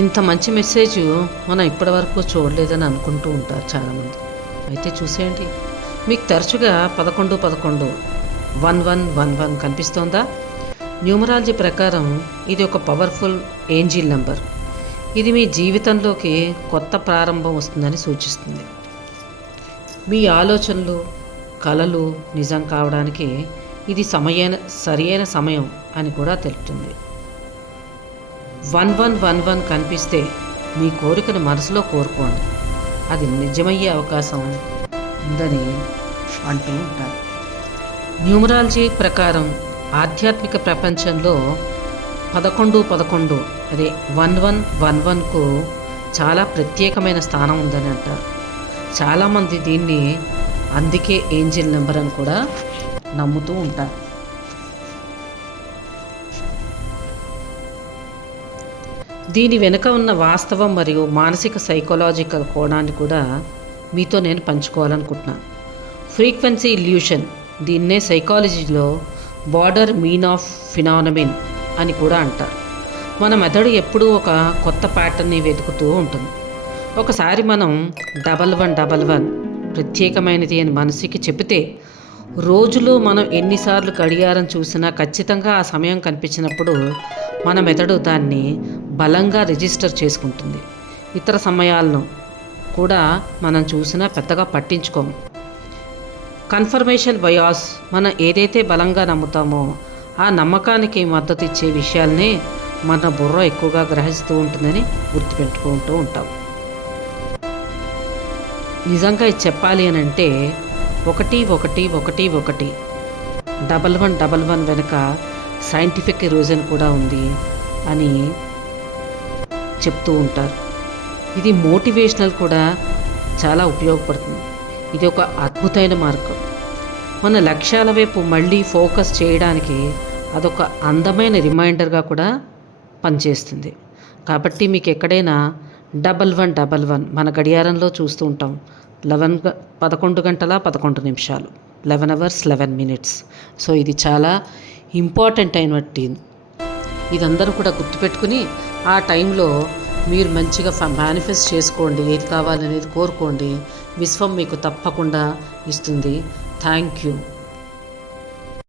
ఇంత మంచి మెసేజ్ మనం ఇప్పటివరకు చూడలేదని అనుకుంటూ ఉంటారు చాలామంది. అయితే చూసేయండి, మీకు తరచుగా 11 11 11 11 కనిపిస్తోందా? న్యూమరాలజీ ప్రకారం ఇది ఒక పవర్ఫుల్ ఏంజిల్ నెంబర్. ఇది మీ జీవితంలోకి కొత్త ప్రారంభం వస్తుందని సూచిస్తుంది. మీ ఆలోచనలు, కలలు నిజం కావడానికి ఇది సరైన సమయం అని కూడా తెలుపుతుంది. 1111 కనిపిస్తే మీ కోరికను మనసులో కోరుకోండి, అది నిజమయ్యే అవకాశం ఉందని అంటూ ఉంటారు. న్యూమరాలజీ ప్రకారం ఆధ్యాత్మిక ప్రపంచంలో 11 11 అదే 1111కు చాలా ప్రత్యేకమైన స్థానం ఉందని అంటారు. చాలామంది దీన్ని అందుకే ఏంజిల్ నెంబర్ అని కూడా నమ్ముతూ ఉంటారు. దీని వెనుక ఉన్న వాస్తవం మరియు మానసిక సైకలాజికల్ కోణాన్ని కూడా మీతో నేను పంచుకోవాలనుకుంటున్నాను. ఫ్రీక్వెన్సీ ఇల్యూషన్, దీన్నే సైకాలజీలో బార్డర్ మీన్ ఆఫ్ ఫినామినన్ అని కూడా అంటారు. మన మెదడు ఎప్పుడూ ఒక కొత్త ప్యాటర్న్ని వెతుకుతూ ఉంటుంది. ఒకసారి మనం 1111 ప్రత్యేకమైనది అని మనసుకి చెబితే, రోజులో మనం ఎన్నిసార్లు గడియారం చూసినా ఖచ్చితంగా ఆ సమయం కనిపించినప్పుడు మన మెదడు దాన్ని బలంగా రిజిస్టర్ చేసుకుంటుంది. ఇతర సమయాలను కూడా మనం చూసినా పెద్దగా పట్టించుకోము. కన్ఫర్మేషన్ బయాస్, మనం ఏదైతే బలంగా నమ్ముతామో ఆ నమ్మకానికి మద్దతు ఇచ్చే విషయాల్ని మన బుర్ర ఎక్కువగా గ్రహిస్తూ ఉంటుందని గుర్తుపెట్టుకుంటూ ఉంటాం. నిజంగా ఇది చెప్పాలి అని అంటే 1111 1111 వెనుక సైంటిఫిక్ రీజన్ కూడా ఉంది అని చెప్తూ ఉంటారు. ఇది మోటివేషనల్ కూడా చాలా ఉపయోగపడుతుంది. ఇది ఒక అద్భుతమైన మార్గం. మన లక్ష్యాల వైపు మళ్ళీ ఫోకస్ చేయడానికి అదొక అందమైన రిమైండర్గా కూడా పనిచేస్తుంది. కాబట్టి మీకు ఎక్కడైనా 1111 మన గడియారంలో చూస్తూ ఉంటాం. 11 గంటల 11 నిమిషాలు, 11 hours 11 minutes. సో ఇది చాలా ఇంపార్టెంట్ అయినట్టు. ఇదందరూ కూడా గుర్తుపెట్టుకుని ఆ టైంలో మీరు మంచిగా మేనిఫెస్ట్ చేసుకోండి. ఏది కావాలనేది కోరుకోండి. విశ్వం మీకు తప్పకుండా ఇస్తుంది. Thank you.